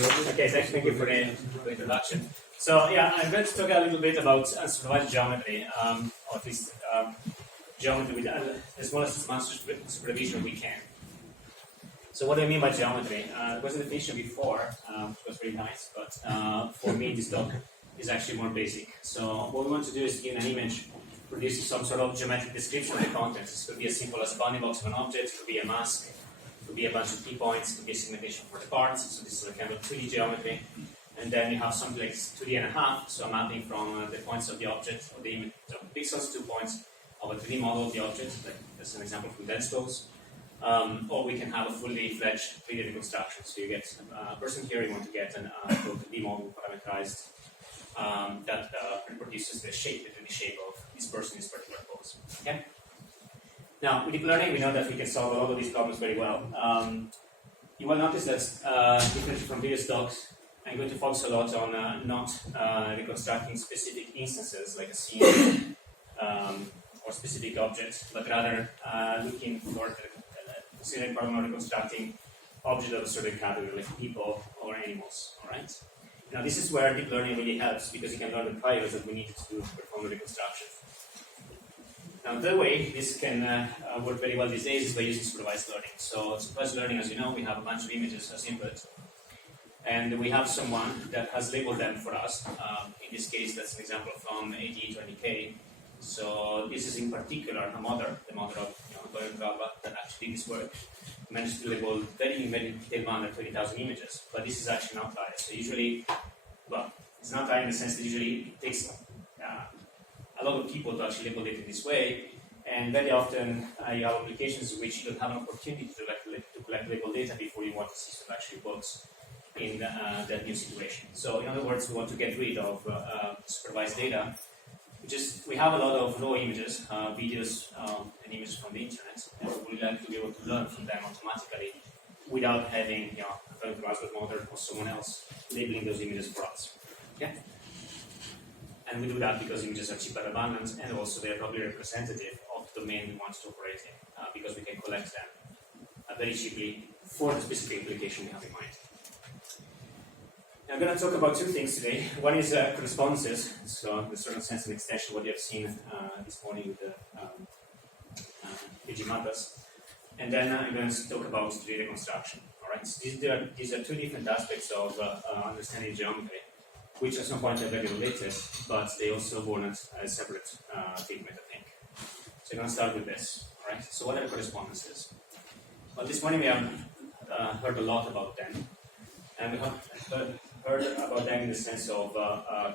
Okay, thank you for the introduction. So yeah, I'm going to talk a little bit about unsupervised geometry, or at least geometry with as well as much supervision we can. So what do I mean by geometry? There was a definition before, which was very nice, but for me this talk is actually more basic. So what we want to do is give an image, produce some sort of geometric description of the contents. This could be as simple as a bounding box of an object, it could be a mask, it could be a bunch of key points, it could be a segmentation for the parts. So this is a kind of 2D geometry. And then you have something like 2D and a half, so a mapping from the points of the object, or the image of pixels to points of a 3D model of the object. Like that's an example from dead scopes. Or we can have a fully fledged 3D reconstruction. So you get a person here, you want to get an 3D model parameterized that reproduces the shape, the 3D shape of this person in this particular pose. Okay? Now, with deep learning, we know that we can solve a lot of these problems very well. You will notice that, differently from previous talks, I'm going to focus a lot on not reconstructing specific instances like a scene or specific objects, but rather looking for the considering problem of reconstructing objects of a certain category, like people or animals. All right. Now, this is where deep learning really helps because you can learn the priors that we need to do to perform the reconstruction. Now, the way this can work very well these days is by using supervised learning. So, supervised learning, as you know, we have a bunch of images as input. And we have someone that has labeled them for us. In this case, that's an example from AD20K. So this is in particular the mother of Vedaldijoin that actually did this work. Managed to label very detailed manner 20,000 images. But this is actually an outlier. So usually, well, it's an outlier in the sense that usually it takes a lot of people to actually label it in this way. And very often you have applications in which you don't have an opportunity to collect label data before you want to see some actually works in that new situation. So in other words, we want to get rid of supervised data. We have a lot of raw images, videos and images from the internet, and we would like to be able to learn from them automatically without having a very graduate model or someone else labeling those images for us. Okay? And we do that because images are cheap and abundant, and also they are probably representative of the domain we want to operate in, because we can collect them very cheaply for the specific application we have in mind. I'm going to talk about two things today. One is correspondences, so in a certain sense an extension of what you have seen this morning with the PG mappers. And then I'm going to talk about 3D reconstruction. All right, so these are two different aspects of understanding geometry, which at some point are very related, but they also warrant a separate treatment, I think. So I'm going to start with this. All right, so what are correspondences? Well, this morning we have heard a lot about them, and we have heard about them in the sense of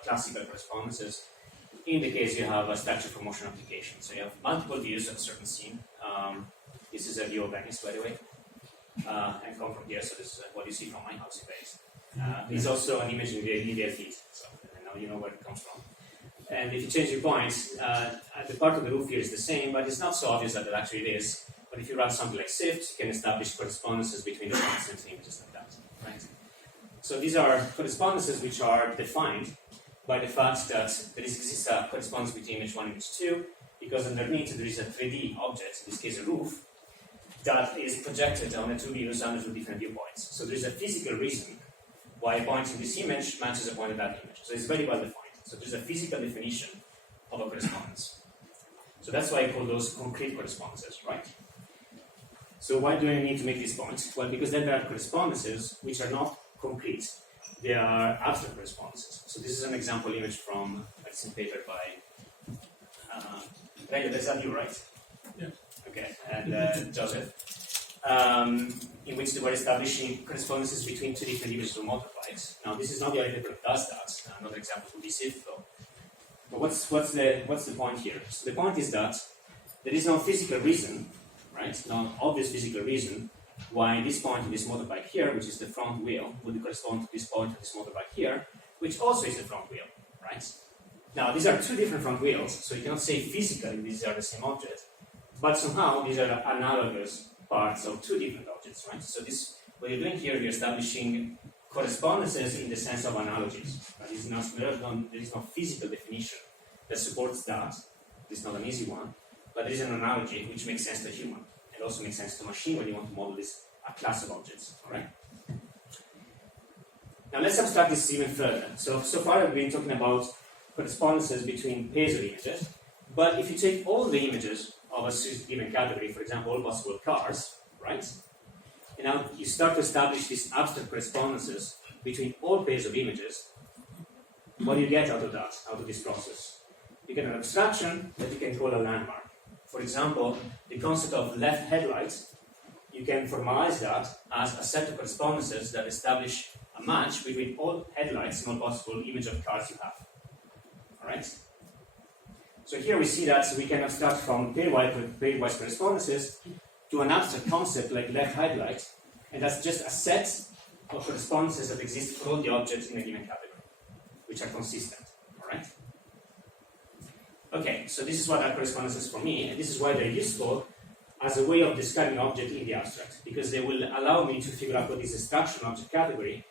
classical correspondences. In the case you have a structure for motion application. So you have multiple views of a certain scene. This is a view of Venice, by the way. I come from here, so this is what you see from my house in Venice. There's also an image in the feed, so now you know where it comes from. And if you change your points, the part of the roof here is the same, but it's not so obvious that it actually is. But if you run something like SIFT, you can establish correspondences between the points and images like that, right? So these are correspondences which are defined by the fact that there exists a correspondence between image 1 and image 2, because underneath there is a 3D object, in this case a roof, that is projected on the two views under two different viewpoints. So there is a physical reason why a point in this image matches a point in that image. So it's very well defined. So there's a physical definition of a correspondence. So that's why I call those concrete correspondences, right? So why do I need to make this point? Well, because then there are correspondences which are not concrete. They are abstract correspondences. So this is an example image from a recent paper by Vedaldijoin, right? Yeah. Okay, and Joseph, in which they were establishing correspondences between two different images of motorbikes. Now, this is not the only paper that does that. Another example would be SIFT, though. But what's the point here? So the point is that there is no physical reason, right? No obvious physical reason why this point in this motorbike here, which is the front wheel, would correspond to this point of this motorbike here, which also is the front wheel, right? Now, these are two different front wheels, so you cannot say physically these are the same object, but somehow these are analogous parts of two different objects, right? So this, what you're doing here, you're establishing correspondences in the sense of analogies. There is no physical definition that supports that. It's not an easy one, but there is an analogy which makes sense to human. It also makes sense to machine when you want to model this a class of objects. All right. Now let's abstract this even further. So far I've been talking about correspondences between pairs of images, but if you take all the images of a given category, for example, all possible cars, right? And now you start to establish these abstract correspondences between all pairs of images. What do you get out of that, out of this process? You get an abstraction that you can call a landmark. For example, the concept of left headlight, you can formalize that as a set of correspondences that establish a match between all headlights and all possible image of cars you have. Alright? So here we see that we can abstract from pairwise correspondences to an abstract concept like left headlight, and that's just a set of correspondences that exist for all the objects in a given category, which are consistent. Alright? Okay, so this is what are correspondences for me, and this is why they're useful as a way of describing an object in the abstract, because they will allow me to figure out what is a structural object category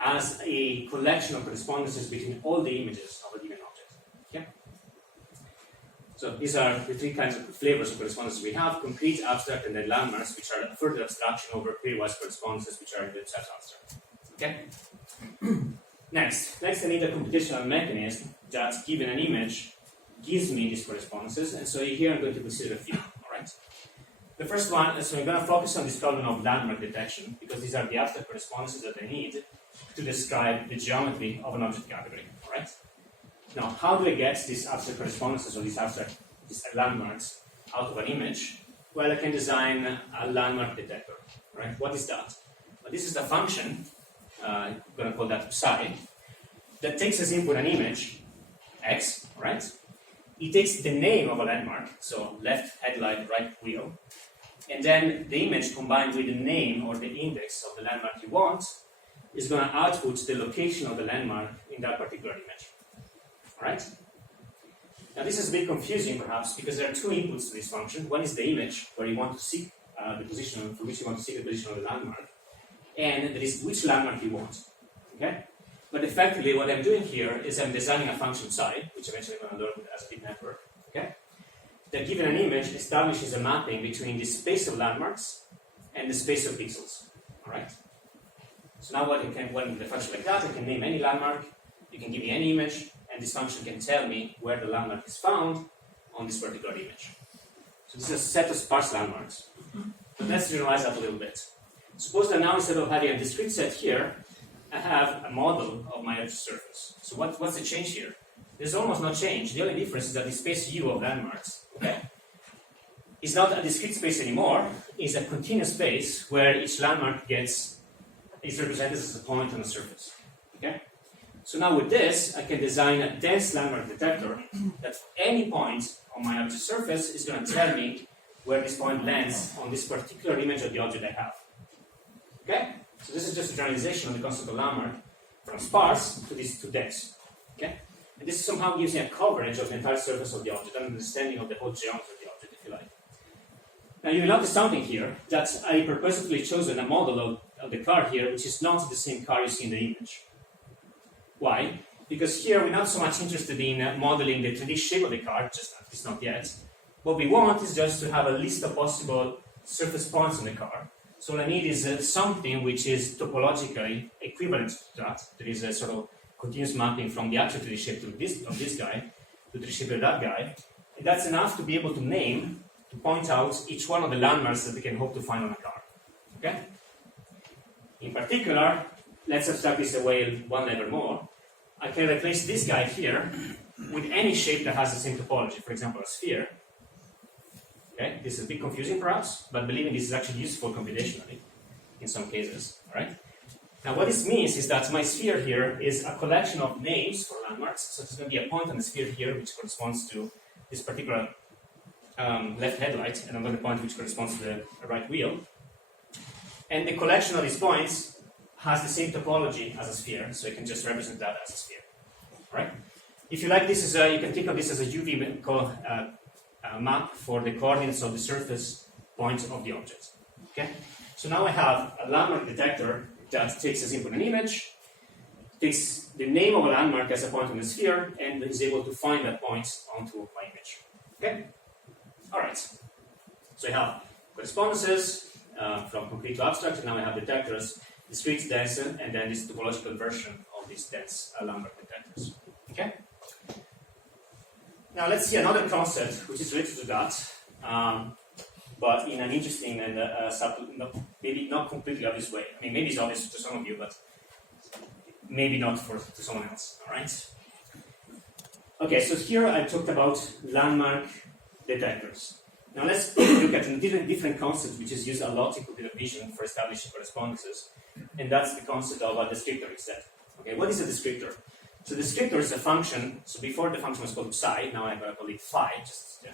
as a collection of correspondences between all the images of a given object. Okay? So these are the three kinds of flavors of correspondences we have: concrete, abstract, and then landmarks, which are a further abstraction over pairwise correspondences, which are in themselves abstract. Okay? Next I need a computational mechanism that, given an image, gives me these correspondences, and so here I'm going to consider a few. Alright? The first one is, so I'm going to focus on this problem of landmark detection, because these are the abstract correspondences that I need to describe the geometry of an object category. Alright? Now, how do I get these abstract correspondences or these landmarks out of an image? Well, I can design a landmark detector. Right? What is that? Well, this is the function, I'm going to call that psi, that takes as input an image, x, right? It takes the name of a landmark, so left headlight, right wheel, and then the image combined with the name or the index of the landmark you want is going to output the location of the landmark in that particular image. Alright? Now this is a bit confusing perhaps, because there are two inputs to this function. One is the image, where you want to seek the position, for which you want to seek the position of the landmark, and there is which landmark you want. Okay? But effectively what I'm doing here is I'm designing a function psi, which eventually I'm going to learn as a bit network, okay? That given an image establishes a mapping between the space of landmarks and the space of pixels. Alright? So now when the function like that, I can name any landmark, you can give me any image, and this function can tell me where the landmark is found on this particular image. So this is a set of sparse landmarks. But let's generalize that a little bit. Suppose that now instead of having a discrete set here, I have a model of my edge surface. So what's the change here? There's almost no change. The only difference is that the space U of landmarks, okay, is not a discrete space anymore. It's a continuous space where each landmark is represented as a point on a surface. Okay? So now with this, I can design a dense landmark detector that for any point on my object surface is going to tell me where this point lands on this particular image of the object I have. Okay? So this is just a generalization of the concept of landmark from sparse to dense. Okay? And this somehow gives me a coverage of the entire surface of the object, an understanding of the whole geometry of the object, if you like. Now you will notice something here, that I purposefully chosen a model of the car here, which is not the same car you see in the image. Why? Because here we're not so much interested in modeling the 3D shape of the car, just at least not yet. What we want is just to have a list of possible surface points on the car. So what I need is something which is topologically equivalent to that. There is a sort of continuous mapping from the actual 3D shape of this guy to the 3D shape of that guy. And that's enough to be able to name, to point out each one of the landmarks that we can hope to find on a car. Okay? In particular, let's abstract this away one level more. I can replace this guy here with any shape that has the same topology, for example, a sphere. Okay? This is a bit confusing perhaps, but believe me, this is actually useful computationally in some cases. Right? Now what this means is that my sphere here is a collection of names for landmarks. So there's going to be a point on the sphere here which corresponds to this particular left headlight, and another point which corresponds to the right wheel. And the collection of these points has the same topology as a sphere, so you can just represent that as a sphere. Right? If you like, this is you can think of this as a UV map for the coordinates of the surface points of the object. Okay? So now I have a landmark detector that takes as input an image, takes the name of a landmark as a point on the sphere, and is able to find that point onto my image. Okay? Alright. So I have correspondences from concrete to abstract, and now I have detectors discrete, dense, and then this topological version of these dense Lambert detectors. Okay? Now let's see another concept which is related to that, but in an interesting and maybe not completely obvious way. I mean, maybe it's obvious to some of you, but maybe not to someone else. All right? Okay, so here I talked about landmark detectors. Now let's look at a different concept which is used a lot in computer vision for establishing correspondences, and that's the concept of a descriptor instead. Okay, what is a descriptor? So the descriptor is a function. So before the function was called psi, now I'm going to call it phi, just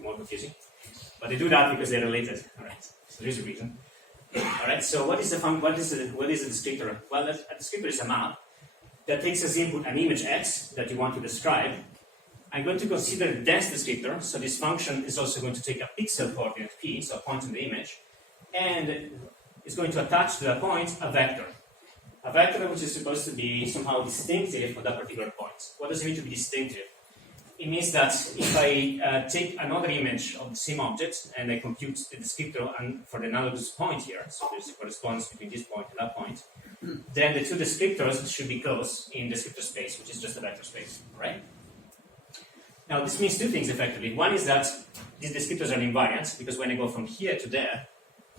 more confusing. But they do that because they're related. All right, so there's a reason. All right, so what is a descriptor? Well, a descriptor is a map that takes as input an image x that you want to describe. I'm going to consider the dense descriptor, so this function is also going to take a pixel coordinate p, so a point in the image, and it's going to attach to that point a vector. A vector which is supposed to be somehow distinctive for that particular point. What does it mean to be distinctive? It means that if I take another image of the same object and I compute the descriptor for the analogous point here, so there's a correspondence between this point and that point, then the two descriptors should be close in descriptor space, which is just a vector space, right? Now this means two things effectively. One is that these descriptors are invariant, because when I go from here to there,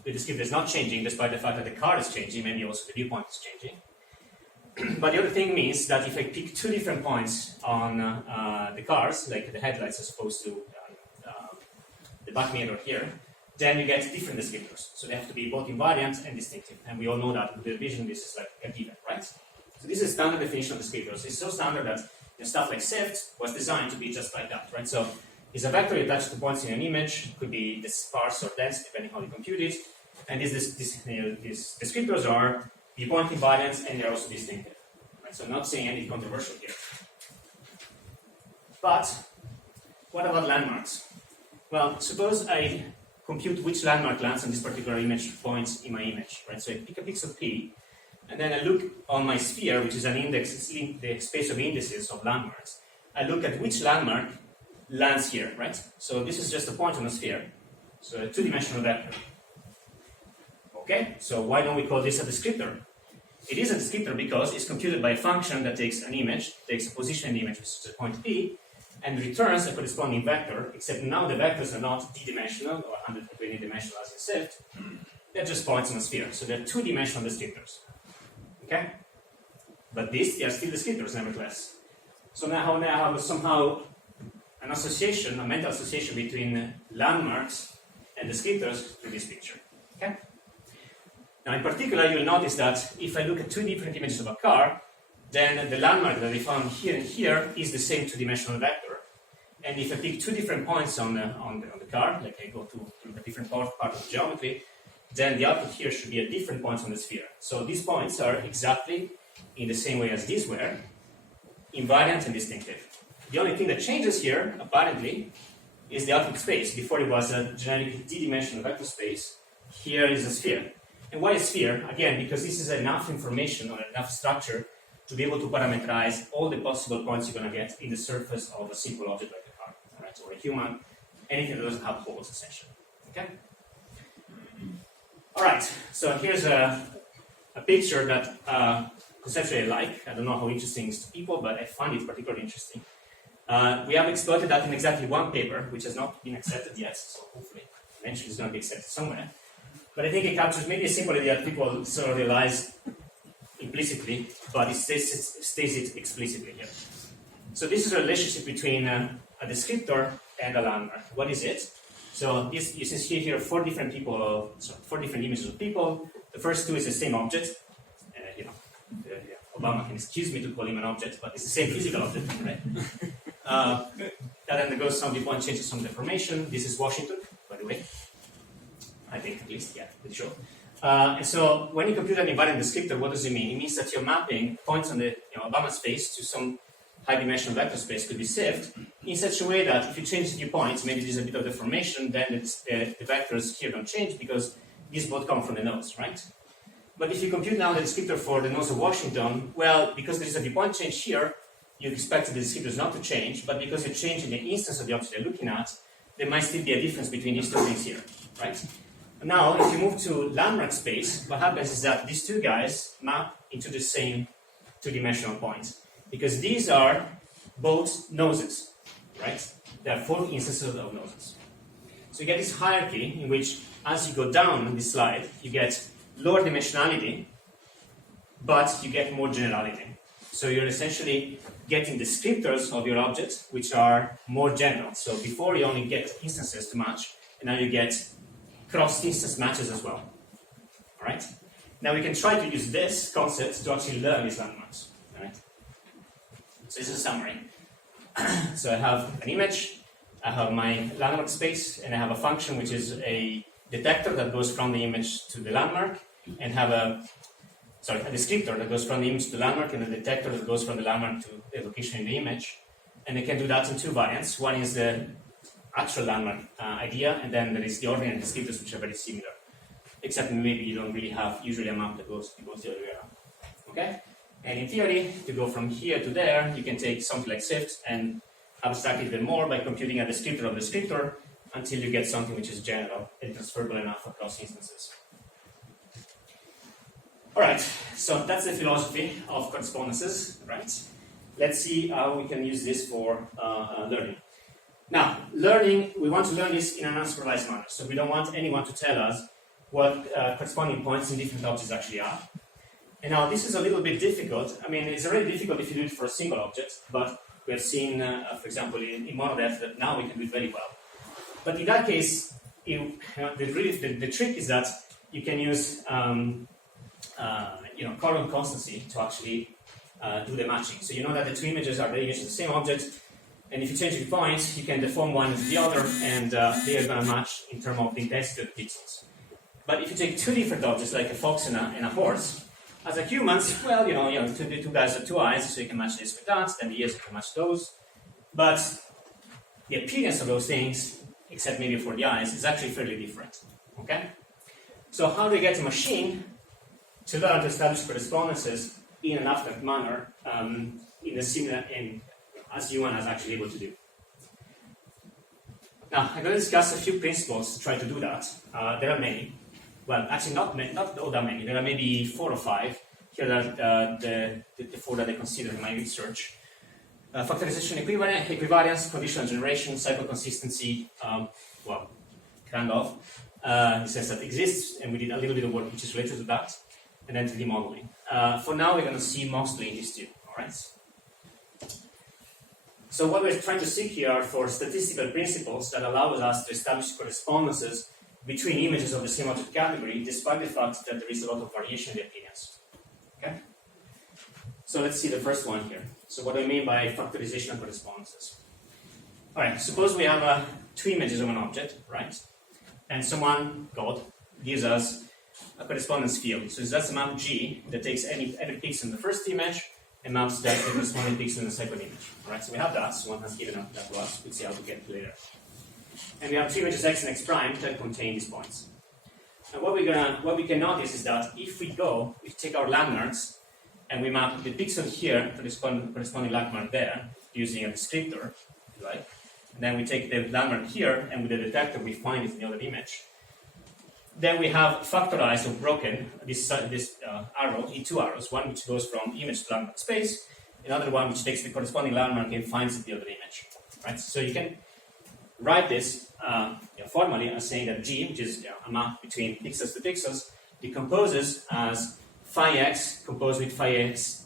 the descriptor is not changing despite the fact that the car is changing, maybe also the viewpoint is changing. But the other thing means that if I pick two different points on the cars, like the headlights as opposed to the back mirror here, then you get different descriptors. So they have to be both invariant and distinctive. And we all know that with the vision this is like a given, right? So this is a standard definition of descriptors. It's so standard that stuff like SIFT was designed to be just like that, right? So it's a vector attached to points in an image, could be sparse or dense depending how you compute it. And these descriptors are viewpoint invariant and they're also distinctive. Right? So I'm not saying anything controversial here. But what about landmarks? Well, suppose I compute which landmark lands on this particular image points in my image, right? So I pick a pixel P, and then I look on my sphere, which is an index, it's the space of indices of landmarks. I look at which landmark lands here, right? So this is just a point on a sphere, so a two-dimensional vector. Okay, so why don't we call this a descriptor? It is a descriptor because it's computed by a function that takes an image, takes a position in the image, which is a point P, and returns a corresponding vector, except now the vectors are not d-dimensional or 120 dimensional as in SIFT, they're just points on a sphere, so they're two-dimensional descriptors. Okay? But they are still descriptors, nevertheless. So now I have somehow an association, a mental association between landmarks and descriptors to this picture. Okay? Now, in particular, you'll notice that if I look at two different images of a car, then the landmark that I found here and here is the same two-dimensional vector. And if I pick two different points on the car, like I go to a different part of the geometry, then the output here should be at different points on the sphere. So these points are exactly in the same way as these were, invariant and distinctive. The only thing that changes here, apparently, is the output space. Before it was a generic d-dimensional vector space. Here is a sphere. And why a sphere? Again, because this is enough information or enough structure to be able to parameterize all the possible points you're going to get in the surface of a simple object like a car, right? Or a human, anything that doesn't have holes, essentially. Okay? All right, so here's a picture that conceptually I like. I don't know how interesting it is to people, but I find it particularly interesting. We have exploited that in exactly one paper, which has not been accepted yet, so hopefully eventually it's going to be accepted somewhere. But I think it captures maybe a simple idea that people sort of realize implicitly, but it states it explicitly here. So this is a relationship between a descriptor and a landmark. What is it? So you see here four different images of people. The first two is the same object. Obama can excuse me to call him an object, but it's the same physical object, right? And then goes some viewpoint changes some deformation. This is Washington, by the way. I think at least, yeah, pretty sure. And so when you compute an invariant descriptor, what does it mean? It means that you're mapping points on the Obama space to some high-dimensional vector space, could be SIFT, in such a way that if you change the viewpoints, maybe there's a bit of deformation, then the vectors here don't change because these both come from the nose, right? But if you compute now the descriptor for the nose of Washington, well, because there's a viewpoint change here, you expect the descriptors not to change, but because you're changing the instance of the object you're looking at, there might still be a difference between these two things here, right? Now, if you move to landmark space, what happens is that these two guys map into the same two-dimensional point, because these are both noses, right? There are 4 instances of noses. So you get this hierarchy in which, as you go down this slide, you get lower dimensionality, but you get more generality. So you're essentially getting descriptors of your object, which are more general. So before you only get instances to match, and now you get cross-instance matches as well. All right? Now we can try to use this concept to actually learn these landmarks. All right? So this is a summary. So I have an image, I have my landmark space, and I have a function which is a detector that goes from the image to the landmark, and have a descriptor that goes from the image to the landmark, and a detector that goes from the landmark to the location in the image. And I can do that in 2 variants. One is the actual landmark idea, and then there is the ordinary descriptors, which are very similar, except maybe you don't really have usually a map that goes the other way around. Okay? And in theory, to go from here to there, you can take something like SIFT and abstract it even more by computing a descriptor of the descriptor until you get something which is general and transferable enough across instances. All right, so that's the philosophy of correspondences, right? Let's see how we can use this for learning. Now, learning, we want to learn this in an unsupervised manner, so we don't want anyone to tell us what corresponding points in different objects actually are. And now this is a little bit difficult. I mean, it's already difficult if you do it for a single object, but we have seen, for example, in monodef that now we can do it very well. But in that case, the trick is that you can use column constancy to actually do the matching. So you know that the 2 images are the images of the same object, and if you change the points, you can deform one into the other, and they are going to match in terms of the intensity of the pixels. But if you take 2 different objects, like a fox and a horse, as a humans, well, the 2 guys have 2 eyes, so you can match this with that, then the ears, you can match those. But the appearance of those things, except maybe for the eyes, is actually fairly different. Okay? So how do we get a machine to learn to establish correspondences in an abstract manner, as human is actually able to do? Now, I'm going to discuss a few principles to try to do that. There are many. Well, actually not all that many. There are maybe 4 or 5. Here are the 4 that I consider in my research. Factorization equivariance, conditional generation, cycle consistency, kind of. In the sense that exists, and we did a little bit of work which is related to that, and then 3D modeling. For now, we're going to see mostly in these 2, all right? So what we're trying to seek here are for statistical principles that allow us to establish correspondences between images of the same object category, despite the fact that there is a lot of variation in the appearance. Okay? So let's see the first one here. So what do I mean by factorization of correspondences? All right, suppose we have 2 images of an object, right? And someone, God, gives us a correspondence field. So that's a map G that takes every pixel in the first image and maps that the corresponding pixel in the second image. All right, so we have that. Someone has given that to us. We'll see how to get it later. And we have 2 images x and x prime that contain these points. And what we can notice is that if we take our landmarks and we map the pixel here to the corresponding landmark there using a descriptor, if you like, and then we take the landmark here and with the detector we find it in the other image. Then we have factorized or broken this arrow in 2 arrows, one which goes from image to landmark space, another one which takes the corresponding landmark and finds it in the other image. Right? So you can write this formally as saying that G, which is a map between pixels to pixels, decomposes as phi x composed with phi x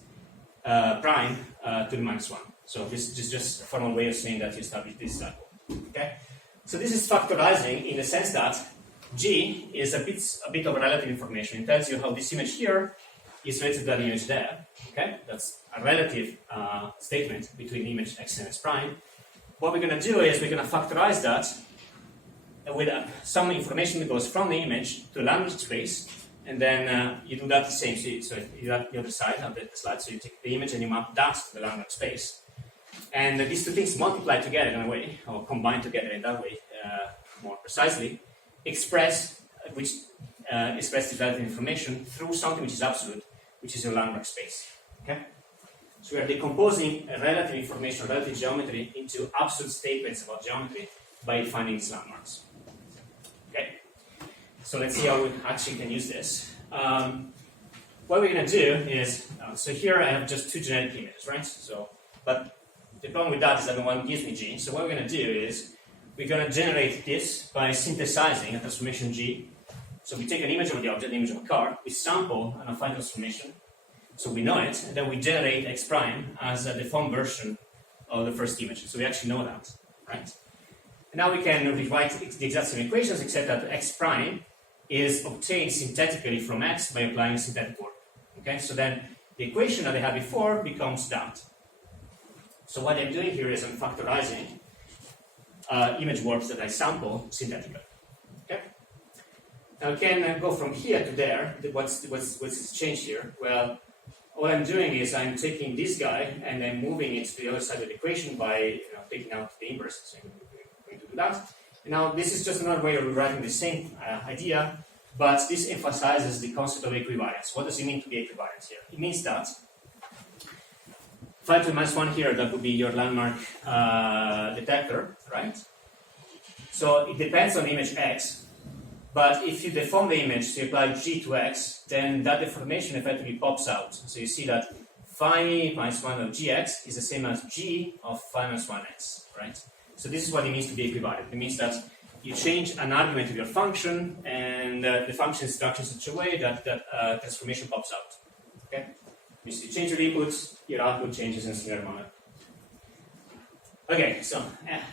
prime to the minus 1. So this is just a formal way of saying that you establish this cycle. Okay? So this is factorizing in the sense that G is a bit of relative information. It tells you how this image here is related to that image there. Okay? That's a relative statement between image x and x prime. What we're going to do is we're going to factorize that with some information that goes from the image to the landmark space, and then you do that the same. So you do that the other side of the slide. So you take the image and you map that to the landmark space. And these 2 things multiply together in a way, or combine together in that way, more precisely, express this relative information through something which is absolute, which is your landmark space. Okay? So we are decomposing relative information, relative geometry, into absolute statements about geometry by defining these landmarks. Okay? So let's see how we actually can use this. What we're going to do is, so here I have just two genetic images, right? So, but the problem with that is that the one gives me G. So what we're going to do is, we're going to generate this by synthesizing a transformation G. So we take an image of the object, the image of a car, we sample an affine transformation, so we know it, and then we generate X prime as a deformed version of the first image. So we actually know that, right? And now we can rewrite the exact same equations, except that X prime is obtained synthetically from X by applying synthetic work. Okay, so then the equation that I had before becomes that. So what I'm doing here is I'm factorizing image warps that I sample synthetically. Okay. Now I can go from here to there. What's this change here? Well, all I'm doing is I'm taking this guy and I'm moving it to the other side of the equation by taking out the inverse. So I'm going to do that. And now this is just another way of rewriting the same idea, but this emphasizes the concept of equivariance. What does it mean to be equivariant here? It means that 5 to the minus 1 here, that would be your landmark detector, right? So it depends on image X, but if you deform the image to apply G to X, then that deformation effectively pops out. So you see that phi minus 1 of Gx is the same as G of phi minus 1x, right? So this is what it means to be equivariant. It means that you change an argument of your function, and the function is structured in such a way that that transformation pops out. Okay? You change your inputs, your output changes in a similar manner. Okay, so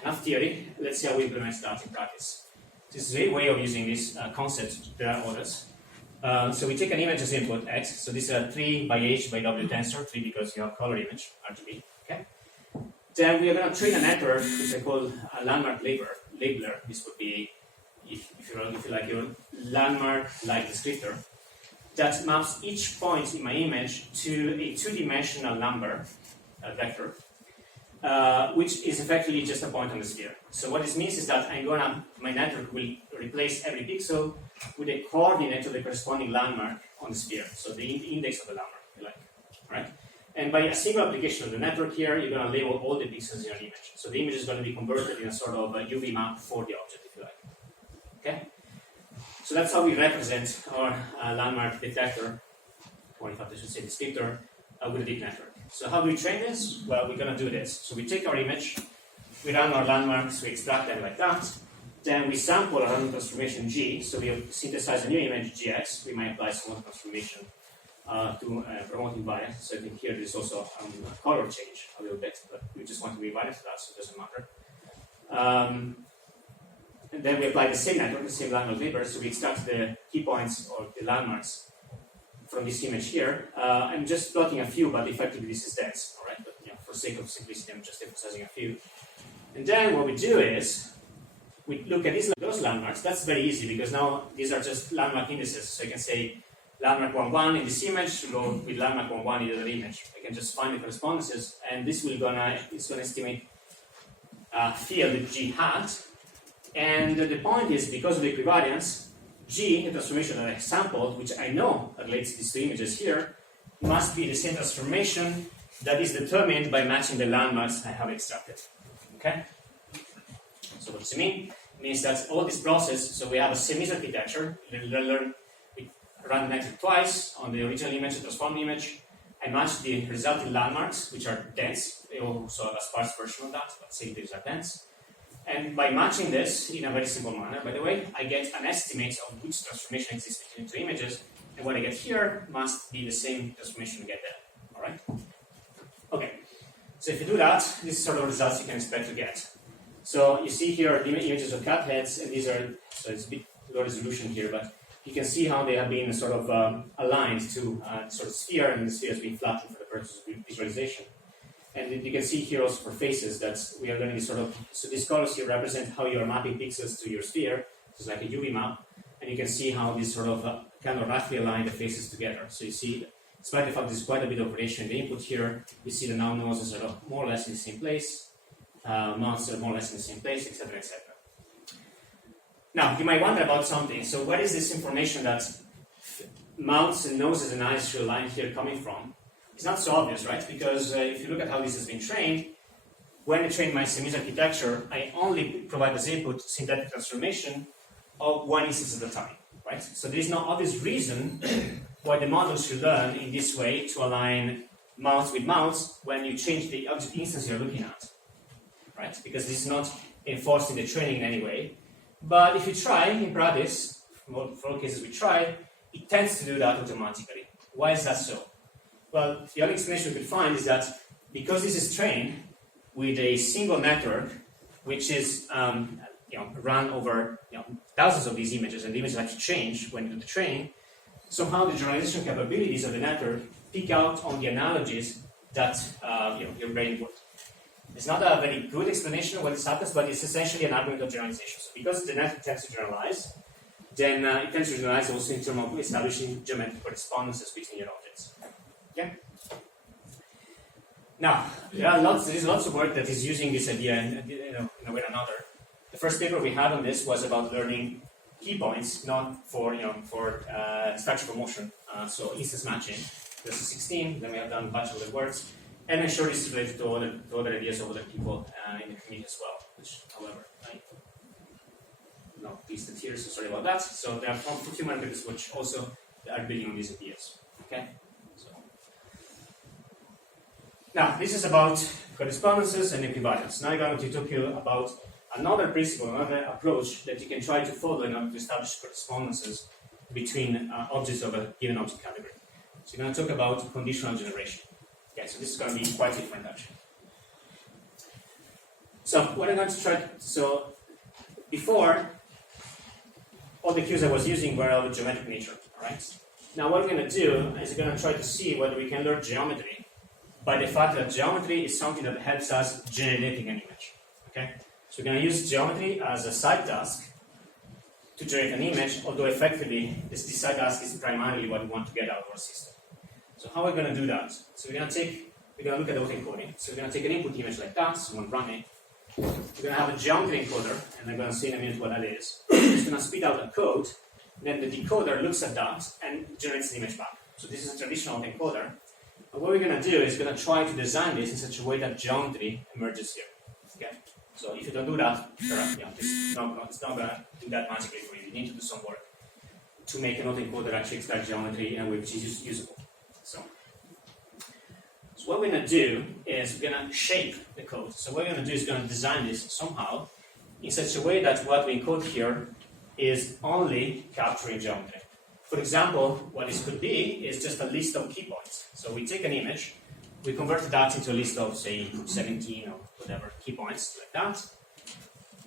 enough theory. Let's see how we implement that in practice. This is a way of using this concept. There are others. So we take an image as input X. So this is a 3 by H by W tensor, 3 because you have color image, RGB. Okay. Then we are going to train a network which I call a landmark labeler. This would be, if you like, your landmark-like descriptor that maps each point in my image to a two-dimensional number vector, which is effectively just a point on the sphere. So what this means is that my network will replace every pixel with a coordinate of the corresponding landmark on the sphere. So the index of the landmark, if you like, right? And by a single application of the network here, you're going to label all the pixels in your image. So the image is going to be converted in a sort of a UV map for the object, if you like. Okay? So that's how we represent our landmark detector, or in fact I should say descriptor, with a deep network. So how do we train this? Well, we're going to do this. So we take our image, we run our landmarks, we extract them like that, then we sample a random transformation G, so we synthesize a new image Gx, we might apply some transformation to promoting bias. So I think here there's also a color change a little bit, but we just want to be biased to that, so it doesn't matter. And then we apply the same network, the same landmark label, so we extract the key points or the landmarks from this image here. I'm just plotting a few, but effectively this is dense, all right? But for sake of simplicity, I'm just emphasizing a few. And then what we do is we look at those landmarks. That's very easy because now these are just landmark indices. So I can say landmark 1,1 in this image go with landmark 1,1 in the other image. I can just find the correspondences, and this will gonna estimate field G hat. And the point is, because of the equivariance, G, the transformation that I sampled, which I know relates these two images here, must be the same transformation that is determined by matching the landmarks I have extracted. Okay? So what does it mean? It means that all this process, so we have a semis architecture, we run the network twice on the original image, the transformed image. I match the resulting landmarks, which are dense. They also have a sparse version of that, but say these are dense. And by matching this in a very simple manner, by the way, I get an estimate of which transformation exists between two images, and what I get here must be the same transformation we get there. All right? Okay. So if you do that, this is sort of results you can expect to get. So you see here the images of cat heads, and these are, so it's a bit low resolution here, but you can see how they have been sort of aligned to sort of sphere, and the sphere has been flattened for the purpose of visualization. And you can see here also for faces that we are going to sort of, so these colors here represent how you are mapping pixels to your sphere. It's like a UV map. And you can see how these sort of kind of roughly align the faces together. So you see, despite the fact there's quite a bit of variation in the input here, you see the now noses are more or less in the same place, mouths are more or less in the same place, etc., etc. Now, you might wonder about something. So where is this information that mouths and noses and eyes should align here coming from? It's not so obvious, right? Because if you look at how this has been trained, when I train my semis architecture, I only provide as input synthetic transformation of one instance at a time, right? right? So there is no obvious reason why the model should learn in this way to align mouse with mouse when you change the object instance you're looking at, right? Because this is not enforcing the training in any way. But if you try in practice, for all cases we tried, it tends to do that automatically. Why is that so? Well, the only explanation we could find is that because this is trained with a single network, which is run over thousands of these images, and the images actually change when you do the training, somehow the generalization capabilities of the network pick out on the analogies that your brain would. It's not a very good explanation of what this happens, but it's essentially an argument of generalization. So because the network tends to generalize, then it tends to generalize also in terms of establishing geometric correspondences between your objects. Yeah. Now, there is lots of work that is using this idea in a way or another. The first paper we had on this was about learning key points, not for structure for motion. So instance matching. This is 16. Then we have done a bunch of other works, and I'm sure this is related to other ideas of other people in the community as well. Which, however, I not listed here, so sorry about that. So there are a few more papers which also are building on these ideas. Okay. Now, this is about correspondences and equivalence. Now I'm going to talk to you about another principle, another approach that you can try to follow in order to establish correspondences between objects of a given object category. So we're going to talk about conditional generation. Okay, so this is going to be quite different actually. So what I'm going to try, so before, all the cues I was using were of a geometric nature, alright? Now what we're going to do is we're going to try to see whether we can learn geometry by the fact that geometry is something that helps us generating an image. Okay? So we're going to use geometry as a side task to generate an image, although effectively this side task is primarily what we want to get out of our system. So how are we going to do that? So we're going to look at autoencoding. So we're going to take an input image like that, so I'm going to run it. We're going to have a geometry encoder, and I'm going to see in a minute what that is. It's going to spit out a code, then the decoder looks at that and generates the image back. So this is a traditional encoder. And what we're going to do is going to try to design this in such a way that geometry emerges here. Okay? So if you don't do that, it's not going to do that magically for you. You need to do some work to make an autoencoder actually extract geometry in a way which is usable. So what we're going to do is we're going to shape the code. So what we're going to do is going to design this somehow in such a way that what we encode here is only capturing geometry. For example, what this could be is just a list of key points. So we take an image, we convert that into a list of, say, 17 or whatever key points, like that.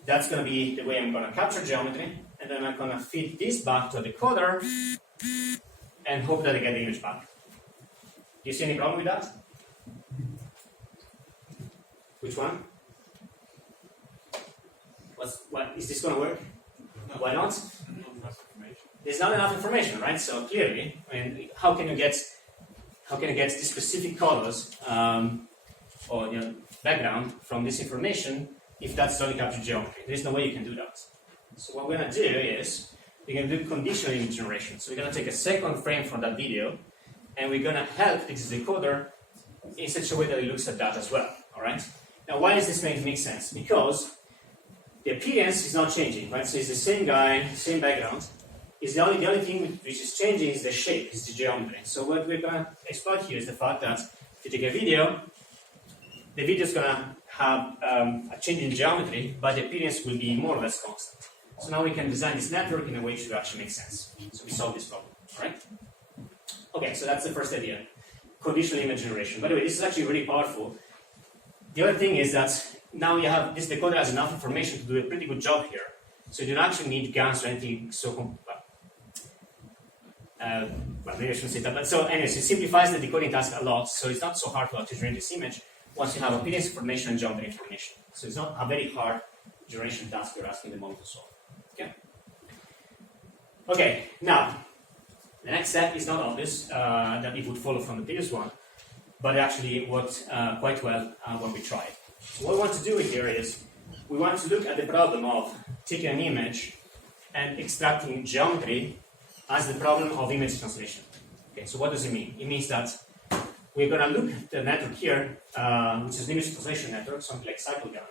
That's going to be the way I'm going to capture geometry, and then I'm going to feed this back to a decoder and hope that I get the image back. Do you see any problem with that? Which one? What is this going to work? Why not? There's not enough information, right? So clearly, I mean, how can you get the specific colors or background from this information if that's only captured geometry? There's no way you can do that. So what we're going to do is we're going to do conditional image generation. So we're going to take a second frame from that video, and we're going to help this decoder in such a way that it looks at that as well. All right. Now, why does this make sense? Because the appearance is not changing, right? So it's the same guy, same background. Is the only thing which is changing is the shape, is the geometry. So what we're going to exploit here is the fact that if you take a video, the video is going to have a change in geometry, but the appearance will be more or less constant. So now we can design this network in a way which will actually make sense. So we solve this problem, all right? Okay, so that's the first idea, conditional image generation. By the way, this is actually really powerful. The other thing is that now you have this decoder has enough information to do a pretty good job here. So you don't actually need GANs or anything so complex. Well, maybe I shouldn't say that, but so anyways, it simplifies the decoding task a lot, so it's not so hard to generate this image once you have appearance information and geometry information. So it's not a very hard generation task you're asking the model to solve. Okay? Okay, now, the next step is not obvious that it would follow from the previous one, but it actually worked quite well when we tried. So what we want to do here is we want to look at the problem of taking an image and extracting geometry as the problem of image translation. Okay, so what does it mean? It means that we're going to look at the network here, which is an image translation network, something like CycleGAN,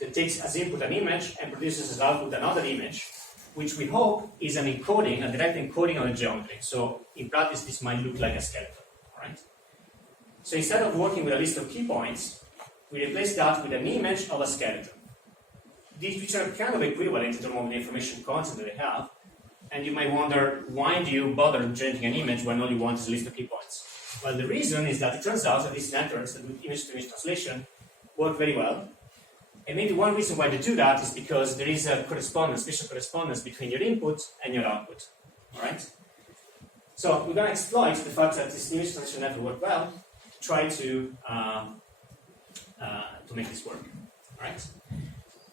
that takes as input an image and produces as output another image which we hope is an encoding, a direct encoding on the geometry. So in practice, this might look like a skeleton. All right? So instead of working with a list of key points, we replace that with an image of a skeleton. These which are kind of equivalent in terms of the information content that they have. And you might wonder, why do you bother generating an image when all you want is a list of key points? Well, the reason is that it turns out that these networks that do image-to-image translation work very well. And maybe one reason why they do that is because there is a correspondence, spatial correspondence between your input and your output. All right? So we're going to exploit the fact that this image translation network work well to try to make this work. All right?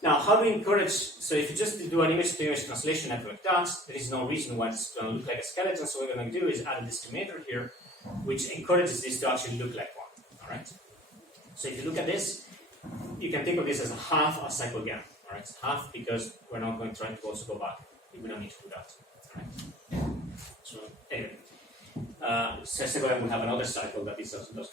Now, how do we encourage? So if you just do an image-to-image translation network like that, there is no reason why it's going to look like a skeleton. So what we're going to do is add a discriminator here, which encourages this to actually look like one. All right? So if you look at this, you can think of this as a half a cycle gamma. All right? Half because we're not going to try to also go back. We don't need to do that. All right? So anyway, cycle gamma will have another cycle that this doesn't have.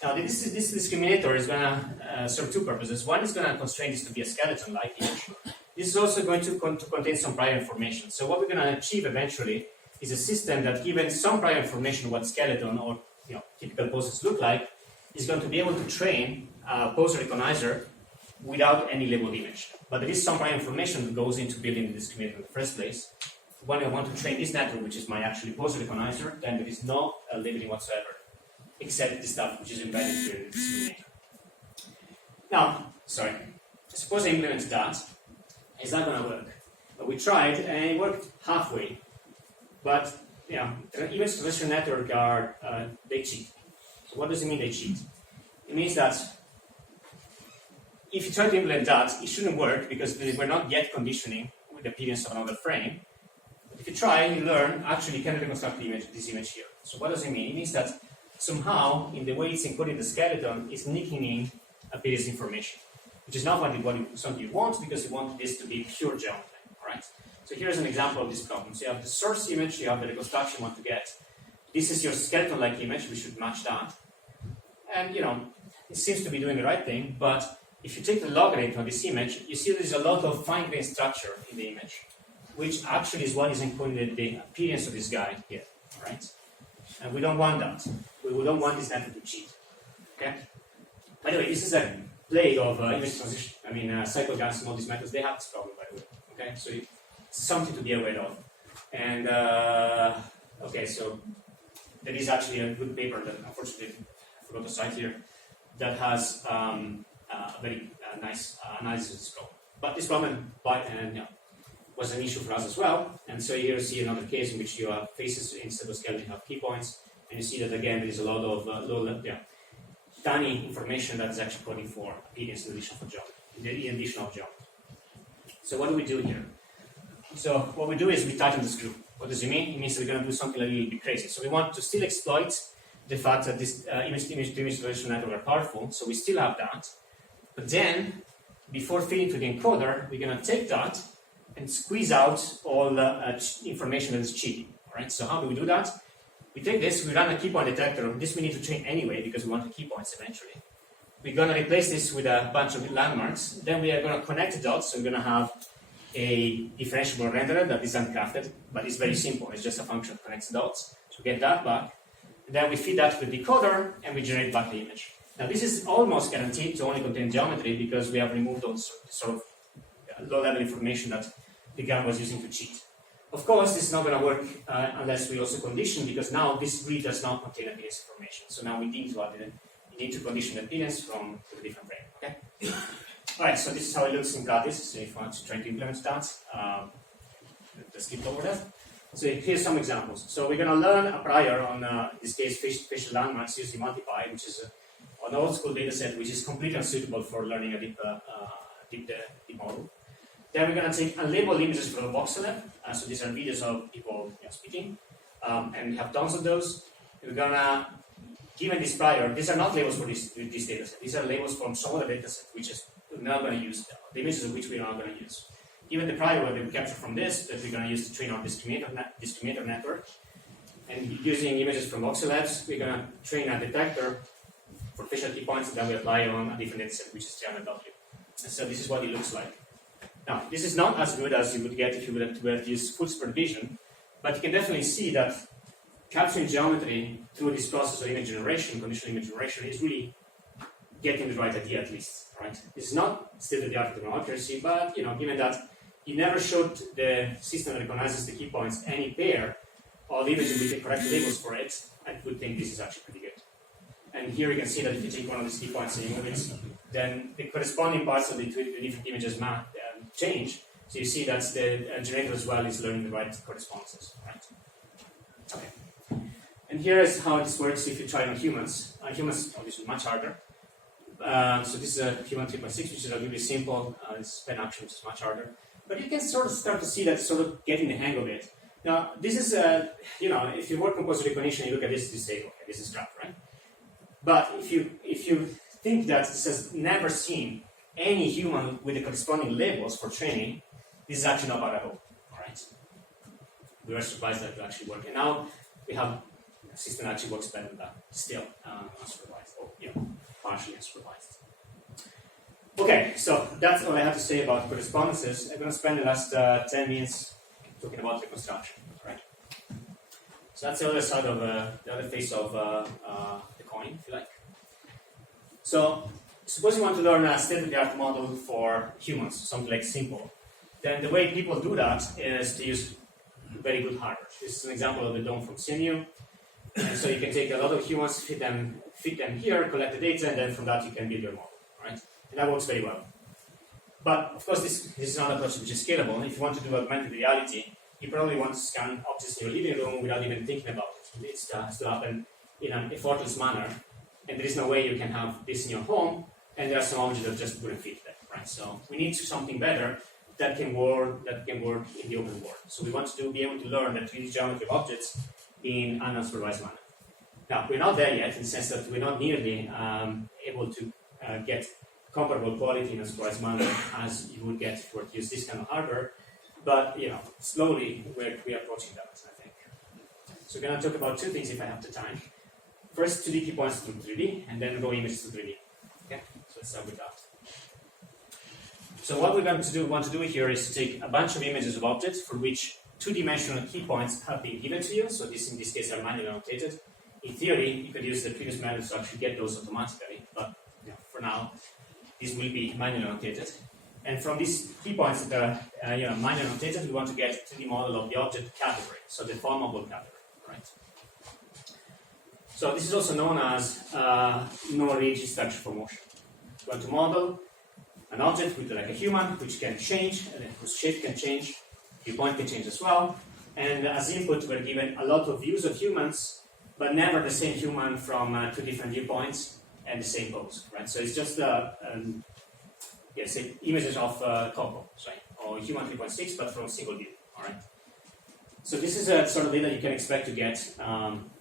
Now, this discriminator is going to serve two purposes. One is going to constrain this to be a skeleton-like image. This is also going to contain some prior information. So what we're going to achieve eventually is a system that, given some prior information of what skeleton or typical poses look like, is going to be able to train a pose recognizer without any labeled image. But there is some prior information that goes into building the discriminator in the first place. When I want to train this network, which is my actually pose recognizer, then there is no labeling whatsoever, except the stuff which is embedded here in the discriminator. Now, suppose I implement that. Is that going to work? But we tried, and it worked halfway. But, the image translation network they cheat. So what does it mean they cheat? It means that if you try to implement that, it shouldn't work because we're not yet conditioning with the appearance of another frame. But if you try, you learn, actually you can reconstruct this image here. So what does it mean? It means that somehow, in the way it's encoding the skeleton, it's nicking in appearance information, which is not something you want because you want this to be pure geometry. All right? So here's an example of this problem. So you have the source image, you have the reconstruction you want to get. This is your skeleton-like image. We should match that. And, it seems to be doing the right thing, but if you take the logarithm of this image, you see there's a lot of fine-grained structure in the image, which actually is what is encoding the appearance of this guy here. All right? And we don't want that. We don't want this network to cheat. Okay? By the way, this is a plague of image transition. Cycle gas and all these methods, they have this problem, by the way. Okay? So it's something to be aware of. And, okay, so there is actually a good paper that, unfortunately, I forgot to cite here, that has a very nice analysis of this problem. But this problem was an issue for us as well. And so here you see another case in which you have faces instead of skeleton, you have key points. And you see that again, there is a lot of tiny information that is actually coding for appearance in addition of geometry. So what do we do here? So what we do is we tighten the screw. What does it mean? It means that we're going to do something a little bit crazy. So we want to still exploit the fact that this image-to-image translation network are powerful. So we still have that. But then, before feeding to the encoder, we're going to take that and squeeze out all the information that is cheating. All right. So how do we do that? We take this, we run a key point detector. This we need to train anyway because we want the key points eventually. We're going to replace this with a bunch of landmarks. Then we are going to connect the dots. So we're going to have a differentiable renderer that is handcrafted, but it's very simple. It's just a function that connects the dots. So we get that back. And then we feed that to the decoder, and we generate back the image. Now this is almost guaranteed to only contain geometry because we have removed all sort of low-level information that the GAN was using to cheat. Of course, this is not going to work unless we also condition, because now this really does not contain appearance information. So now we need to add it. We need to condition the appearance from a different frame. Okay. All right. So this is how it looks in practice. So if I want to try to implement that, let's skip over that. So here's some examples. So we're going to learn a prior on, in this case, facial landmarks using Multiply, which is an old school data set which is completely unsuitable for learning a deep model. Then we're going to take unlabeled images from the voxel. So these are videos of people speaking, and we have tons of those. We're going to, given this prior, these are not labels for this data set. These are labels from some other data set, which is we're not going to use, the images of which we're not going to use. Even the prior that we capture from this, that we're going to use to train our discriminator network. And using images from voxel labs, we're going to train a detector for facial key points that we apply on a different data set, which is 300W. And so this is what it looks like. Now, this is not as good as you would get if you were to use full supervision, but you can definitely see that capturing geometry through this process of image generation, conditional image generation, is really getting the right idea at least, right? It's not still the art of accuracy, but given that you never showed the system that recognizes the key points any pair of images with the correct labels for it, I would think this is actually pretty good. And here you can see that if you take one of these key points and you move it, then the corresponding parts of the different images change. So you see that the generator as well is learning the right correspondences, right? Okay. And here is how this works if you try it on humans. Humans obviously much harder. So this is a human 3.6, which is really simple. It's pen action, which is much harder. But you can sort of start to see that sort of getting the hang of it. Now, this is, if you work composite recognition, you look at this, you say, okay, this is crap, right? But if you think that this has never seen any human with the corresponding labels for training, this is actually not bad at all, right? We were surprised that it actually worked. And now we have a system that actually works better than that, still unsupervised, or partially unsupervised. Okay, so that's all I have to say about correspondences. I'm going to spend the last 10 minutes talking about reconstruction, right? So that's the other side of the other face of the coin, if you like. So suppose you want to learn a state-of-the-art model for humans, something like simple. Then the way people do that is to use very good hardware. This is an example of the DOM from CNU. And so you can take a lot of humans, fit them here, collect the data, and then from that you can build your model, right? And that works very well. But of course, this is not an approach which is scalable. If you want to do augmented reality, you probably want to scan objects in your living room without even thinking about it. It has to happen in an effortless manner, and there is no way you can have this in your home, and there are some objects that just wouldn't fit there, right? So we need something better that can work in the open world. So we want to be able to learn the 3D geometry of objects in an unsupervised manner. Now, we're not there yet in the sense that we're not nearly able to get comparable quality in a supervised manner as you would get if you were to use this kind of hardware. But, slowly we are approaching that, I think. So we're going to talk about two things if I have the time. First, 2D key points to 3D, and then go images to 3D. Okay, so let's start with that. So what we're going to want to do here is to take a bunch of images of objects for which two-dimensional key points have been given to you. So this, in this case, are manually annotated. In theory, you could use the previous methods to actually get those automatically, but for now, these will be manually annotated. And from these key points that are manually annotated, we want to get a 3D model of the object category, so the formable category, right? So this is also known as no-rigid structure for motion. We want to model an object with like a human, which can change, and whose shape can change, viewpoint can change as well. And as input, we're given a lot of views of humans, but never the same human from two different viewpoints and the same pose, right? So it's just say images of couples, right? Or human 3.6, but from a single view, all right? So this is a sort of data you can expect to get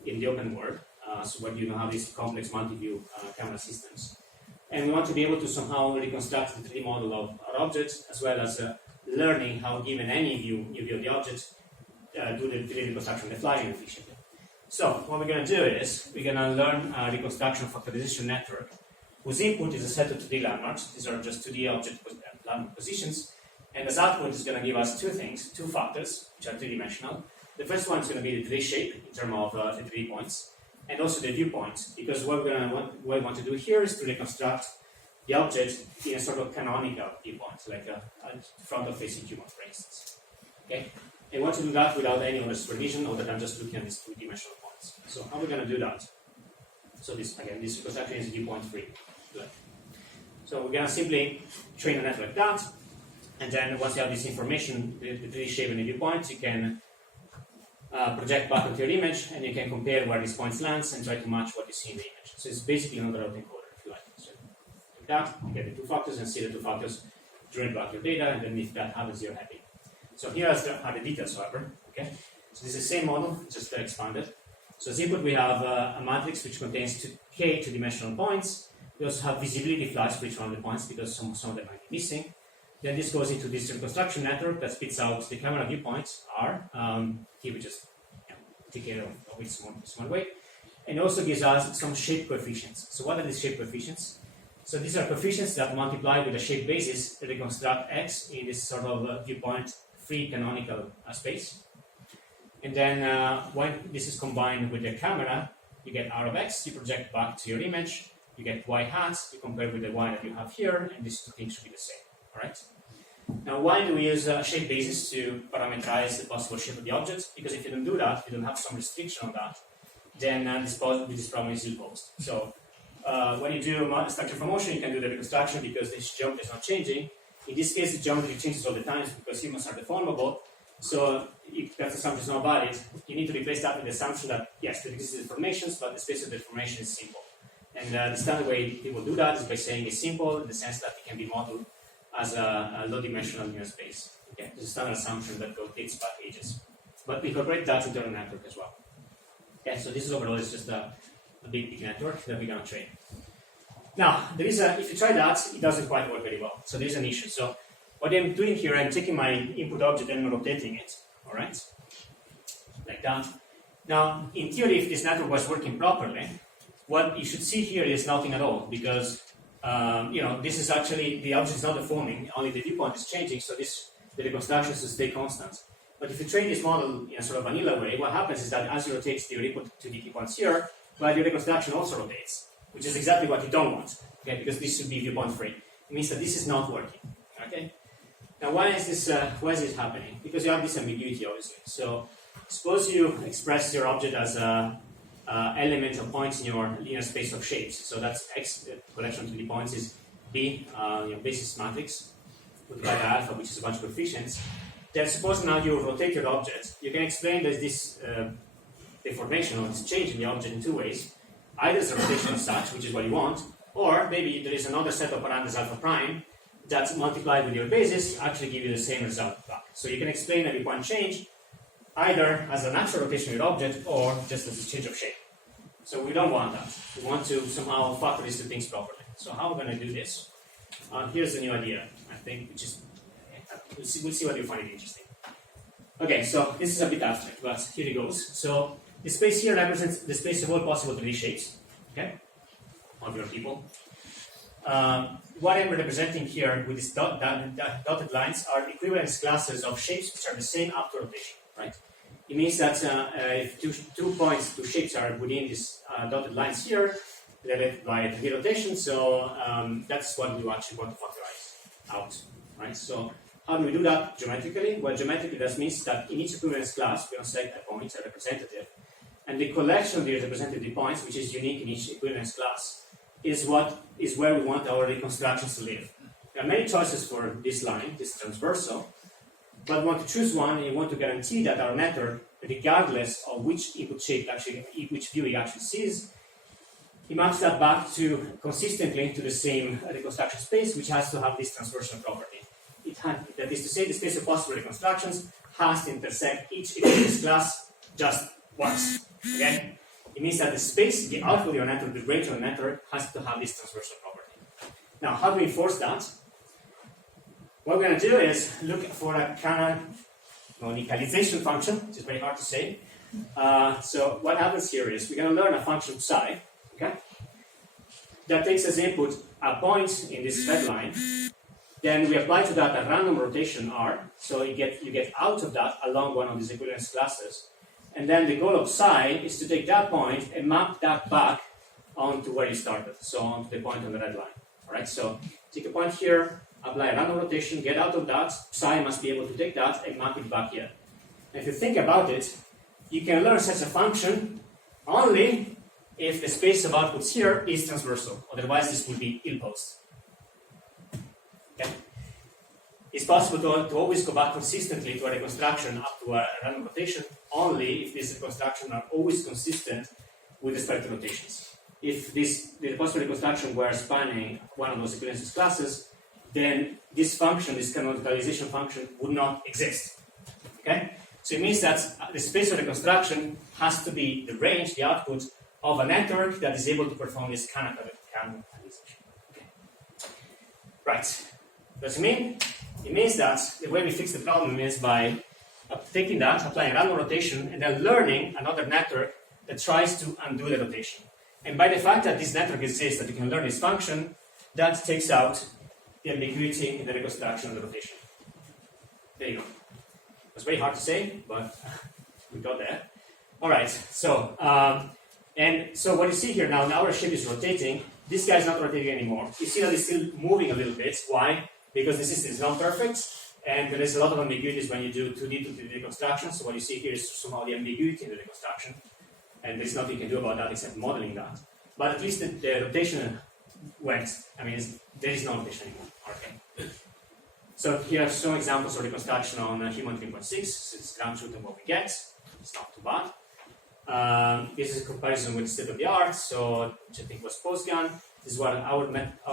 in the open world, so when you have these complex multi-view camera systems. And we want to be able to somehow reconstruct the 3D model of our objects, as well as learning how, given any view of the object, do the 3D reconstruction on the fly and efficiently. So what we're going to do is we're going to learn a reconstruction factorization network whose input is a set of 2D landmarks. These are just 2D object landmark positions. And as output is going to give us two things, two factors, which are three-dimensional. The first one is going to be the 3D shape in terms of the 3D points, and also the viewpoints, because what we want to do here is to reconstruct the object in a sort of canonical viewpoint, like a frontal-facing human, for instance. Okay? And we want to do that without any other supervision, other than just looking at these two-dimensional points. So how are we going to do that? So this reconstruction is viewpoint-free. So we're going to simply train a net like that, and then once you have this information, the 3D shape and the viewpoints, you can project back onto your image, and you can compare where these points lands and try to match what you see in the image. So it's basically another autoencoder, if you like. So like that, you get the two factors and see the two factors, join back your data, and then if that happens, you're happy. So here are the details, however. Okay. So this is the same model, just expanded. So as input, we have a matrix which contains k two-dimensional points. We also have visibility flags for each one of the points because some of them might be missing. Then this goes into this reconstruction network that spits out the camera viewpoints, R. Here we just take care of it one way. And it also gives us some shape coefficients. So what are these shape coefficients? So these are coefficients that multiply with a shape basis to reconstruct X in this sort of viewpoint-free canonical space. And then when this is combined with the camera, you get R of X, you project back to your image, you get Y hat, you compare with the Y that you have here, and these two things should be the same. All right? Now, why do we use a shape basis to parameterize the possible shape of the object? Because if you don't do that, if you don't have some restriction on that, then this problem is ill-posed. So when you do structure for motion, you can do the reconstruction because this geometry is not changing. In this case, the geometry changes all the time because humans are deformable. So if that assumption is not valid, you need to replace that with the assumption that, yes, there exist deformations, but the space of deformation is simple. And the standard way people do that is by saying it's simple in the sense that it can be modeled as a low-dimensional linear space. Okay, this is a standard assumption that dates back ages. But we incorporate that into our network as well. Okay, so this is overall is just a big network that we're going to train. Now, there is if you try that, it doesn't quite work very well. So there is an issue. So what I'm doing here, I'm taking my input object and rotating it. All right, like that. Now, in theory, if this network was working properly, what you should see here is nothing at all because this is actually the object is not deforming, only the viewpoint is changing. So the reconstruction should stay constant. But if you train this model in a sort of vanilla way, what happens is that as you rotate your input to the key points here, well, your reconstruction also rotates, which is exactly what you don't want, okay? Because this should be viewpoint free. It means that this is not working, okay? Now, why is this happening? Because you have this ambiguity, obviously. So, suppose you express your object as a element of points in your linear space of shapes. So that's X, the collection of 3D points is B, your basis matrix, multiplied by alpha, which is a bunch of coefficients. Then suppose now you rotate your object. You can explain there's this deformation or this change in the object in two ways. Either it's a rotation as such, which is what you want, or maybe there is another set of parameters alpha prime that's multiplied with your basis actually give you the same result back. So you can explain a viewpoint change either as a natural rotation of your object or just as a change of shape. So we don't want that. We want to somehow factor these two things properly. So how are we going to do this? Here's a new idea, I think, which is we'll see whether you find it interesting. Okay, so this is a bit abstract, but here it goes. So the space here represents the space of all possible 3D shapes, okay, of your people. What I'm representing here with these dotted lines are equivalence classes of shapes which are the same up to rotation, right? It means that if two shapes are within these dotted lines here, they're led by the rotation, so that's what we actually want to factorize out, right? So how do we do that geometrically? Well, geometrically, that means that in each equivalence class, we're going to select a point, a representative, and the collection of the representative points, which is unique in each equivalence class, is where we want our reconstructions to live. There are many choices for this line, this transversal, but we want to choose one, and we want to guarantee that our network, regardless of which input shape which view it actually sees, it maps that back consistently to the same reconstruction space, which has to have this transversal property. That is to say, the space of possible reconstructions has to intersect each equivalence class just once. Okay? It means that the space, the output of your network, the range of the network, has to have this transversal property. Now, how do we enforce that? What we're going to do is look for a canonicalization function, which is very hard to say. So what happens here is we're going to learn a function psi, okay, that takes as input a point in this red line. Then we apply to that a random rotation R, so you get out of that along one of these equivalence classes. And then the goal of psi is to take that point and map that back onto where you started, so onto the point on the red line. All right, so take a point here, apply a random rotation, get out of that, psi must be able to take that and map it back here. And if you think about it, you can learn such a function only if the space of outputs here is transversal, otherwise this will be ill-posed. Okay. It's possible to always go back consistently to a reconstruction up to a random rotation only if these reconstructions are always consistent with respect to rotations. If the possible reconstruction were spanning one of those equivalences classes, then this function, this canonicalization function, would not exist. Okay? So it means that the space of reconstruction has to be the range, the output of a network that is able to perform this canonicalization. Okay. Right. What does it mean? It means that the way we fix the problem is by taking that, applying random rotation, and then learning another network that tries to undo the rotation. And by the fact that this network exists, that you can learn this function, that takes out the ambiguity in the reconstruction of the rotation. There you go. It was very hard to say, but we got there. All right, so what you see here now our shape is rotating. This guy is not rotating anymore. You see that it's still moving a little bit. Why? Because the system is not perfect, and there is a lot of ambiguities when you do 2D to 3D reconstruction. So what you see here is somehow the ambiguity in the reconstruction, and there's nothing you can do about that except modeling that. But at least the rotation went. I mean, there is no rotation anymore. Okay. So here are some examples of reconstruction on human 3.6. So it's ground truth and what we get. It's not too bad. This is a comparison with state of the art, so which I think was post-GAN. This is what our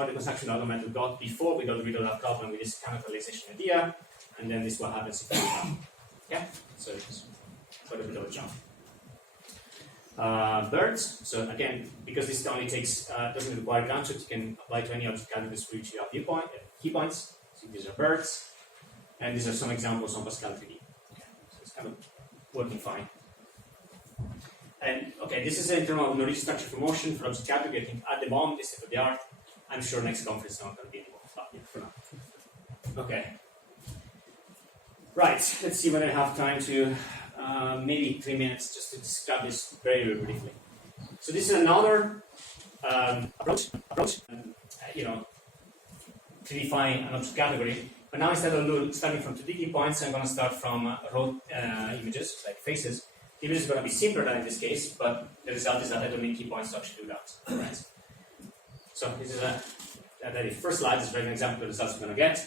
reconstruction auto method got before we got rid of that problem with this chemicalization idea, and then this is what happens if you do that. Okay, so it's quite a bit of a jump. Birds. So again, because this only takes doesn't require ground truth, you can apply to any object categories for which you have key points. So these are birds, and these are some examples on Pascal 3D. Okay, so it's kind of working fine. And okay, this is in terms of knowledge structure for motion for object category. I think at the moment, this is for the art. I'm sure next conference is not going to be anymore. But yeah, for now. Okay. Right. Let's see whether I have time to maybe 3 minutes just to describe this very, very briefly. So this is another approach. To define an object category. But now instead of starting from 2D key points, I'm going to start from raw images like faces. The image is going to be simpler than in this case, but the result is that I don't need key points to actually do that. Right? So this is the first slide is an example of the results we're going to get.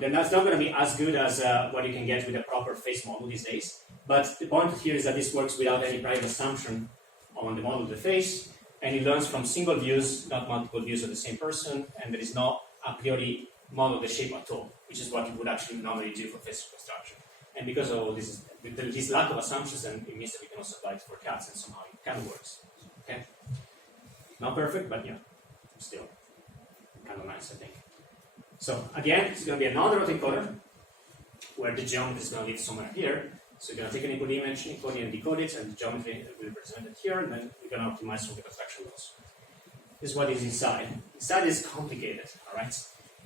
Then that's not going to be as good as what you can get with a proper face model these days. But the point here is that this works without any prior assumption on the model of the face, and it learns from single views, not multiple views of the same person, and there is no a priori model of the shape at all, which is what you would actually normally do for face reconstruction. And because of this lack of assumptions, and it means that we can also apply it for cats, and somehow it kind of works. Okay, not perfect, but still kind of nice, I think. So again, it's going to be another autoencoder where the geometry is going to live somewhere here. So you're going to take an input image, encode it and decode it, and the geometry will be represented here, and then we're going to optimize from the construction laws. This is what is inside. Inside is complicated, all right?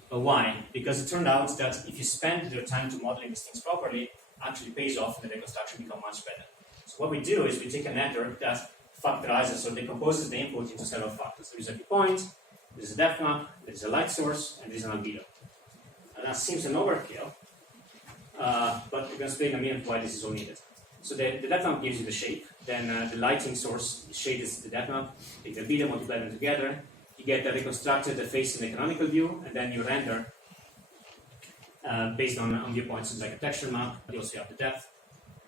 But why? Because it turned out that if you spend your time to modeling these things properly, it actually pays off and the reconstruction becomes much better. So what we do is we take a network that factorizes or decomposes the input into several factors. There is a key point, there is a depth map, there is a light source, and there is an albedo. And that seems an overkill, but we're going to explain in a minute why this is all needed. So the depth map gives you the shape, then the lighting source, the shade is the depth map, take the albedo, multiply them together, you get the reconstructed face in the canonical view, and then you render based on viewpoints like a texture map. You also have the depth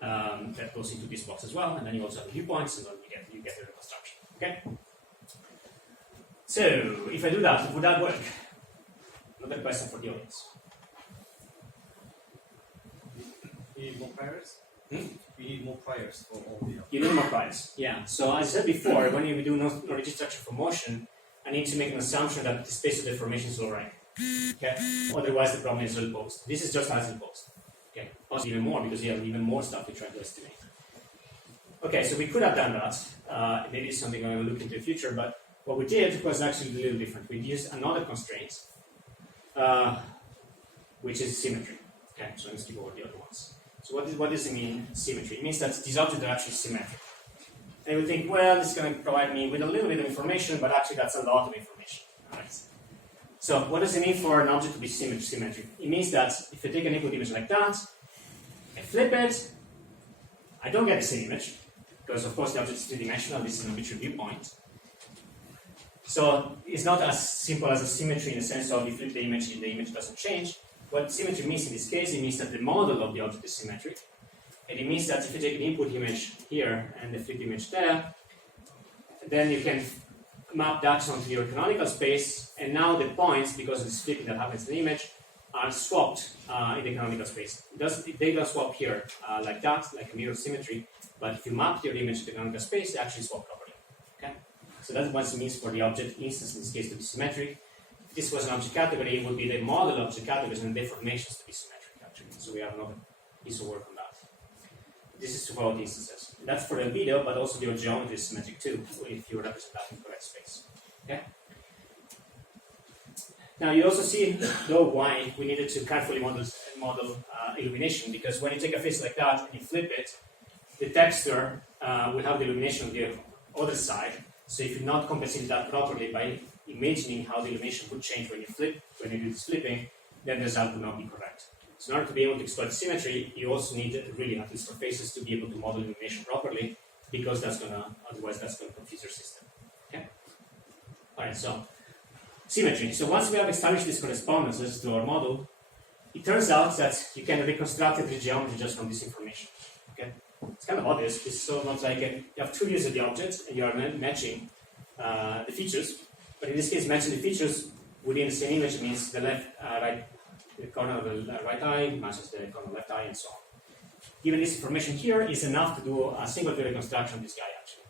that goes into this box as well, and then you also have the viewpoints, and then you get the reconstruction. Okay. So if I do that, would that work? Another question for the audience. You need more priors? You need more priors for all the. You need more priors, yeah. So as I said before, when you do knowledge structure for motion, I need to make an assumption that the space of deformation is low rank. Okay? Otherwise, the problem is ill-posed. This is just as ill-posed. Okay? Possibly even more because you have even more stuff to try to estimate. Okay, so we could have done that. Maybe it's something I'm going to look into in the future, but what we did was actually a little different. We used another constraint, which is symmetry. Okay, so let's skip over the other ones. So what does it mean, symmetry? It means that these objects are actually symmetric. And we think, well, this is going to provide me with a little bit of information, but actually that's a lot of information. All right. So what does it mean for an object to be symmetric? It means that if I take an input image like that, I flip it, I don't get the same image, because of course the object is two-dimensional, this is an arbitrary viewpoint. So it's not as simple as a symmetry in the sense of you flip the image doesn't change. What symmetry means in this case, it means that the model of the object is symmetric. And it means that if you take the input image here and the flip image there, then you can map that onto your canonical space, and now the points, because of this flipping that happens in the image, are swapped in the canonical space. They don't swap here like that, like a mirror symmetry, but if you map your image to the canonical space, they actually swap properly. Okay? So that's what it means for the object instance, in this case, to be symmetric. If this was an object category, it would be the model object categories and deformations to be symmetric, actually. So we have another piece of work on that. This is to follow the instances. That's for the albedo, but also the geometry is symmetric too, if you represent that in correct space. Okay? Now you also see, though, why we needed to carefully model illumination, because when you take a face like that and you flip it, the texture will have the illumination on the other side. So if you not compensate that properly by imagining how the illumination would change when you do this flipping, then the result will not be correct. So in order to be able to exploit symmetry, you also need really, at least for faces, to be able to model illumination properly, because otherwise that's gonna confuse your system. Okay? Alright, so symmetry. So once we have established these correspondences to our model, it turns out that you can reconstruct the geometry just from this information. Okay? It's kind of obvious. It's so much like you have two views of the object and you are matching the features. But in this case, matching the features within the same image means the the corner of the right eye matches the corner of the left eye, and so on. Given this information here is enough to do a single view reconstruction of this guy, actually,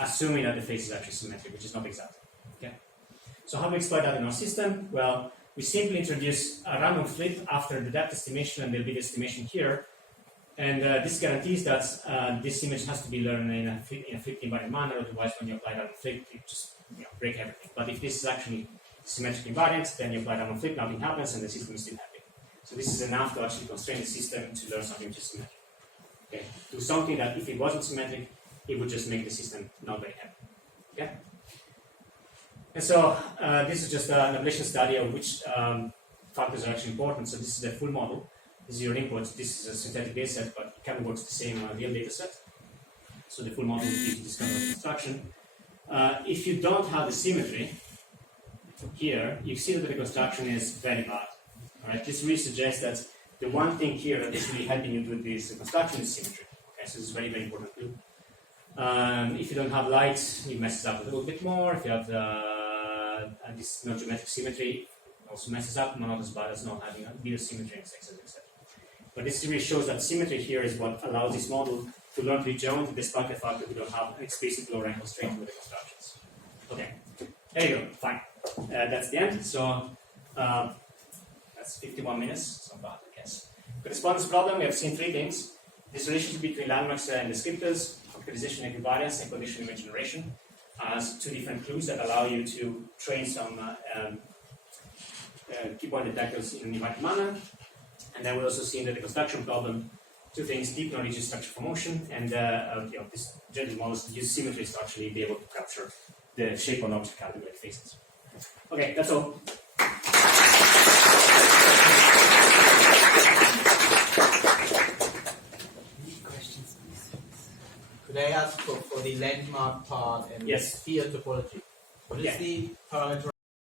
assuming that the face is actually symmetric, which is not exact. Okay. So how do we exploit that in our system? Well, we simply introduce a random flip after the depth estimation and the albedo estimation here. And this guarantees that this image has to be learned in a flipped invariant manner, otherwise when you apply random flip, you just break everything. But if this is actually symmetric invariant, then you apply random flip, nothing happens, and the system is still happy. So this is enough to actually constrain the system to learn something which is symmetric. Okay? Do something that if it wasn't symmetric, it would just make the system not very happy. Okay? And so this is just an ablation study of which factors are actually important. So this is the full model. This is your input. This is a synthetic data set, but it kind of works the same real data set. So the full model gives this kind of construction. If you don't have the symmetry here, you see that the reconstruction is very bad. All right? This really suggests that the one thing here that is really helping you do this reconstruction is symmetry. Okay, so this is very, very important too. If you don't have light, it messes up a little bit more. If you have this non-geometric symmetry, it also messes up, not as bad as not having a bit of symmetry, etc. But this really shows that symmetry here is what allows this model to learn to be geometry despite the fact that we don't have an explicit low rank constraint with the constructions. Okay, there you go, fine. That's the end. So that's 51 minutes, it's not bad, I guess. Correspondence problem, we have seen three things. This relationship between landmarks and descriptors, optimization and equivariance, and conditional image generation as two different clues that allow you to train some key point detectors in an invariant manner. And then we also see in the reconstruction problem two things: deep knowledge of structure for motion, and this general models use symmetries to actually be able to capture the shape on object category faces. Okay, that's all. Questions, please. Could I ask for the landmark part and yes. sphere topology? What is the parameter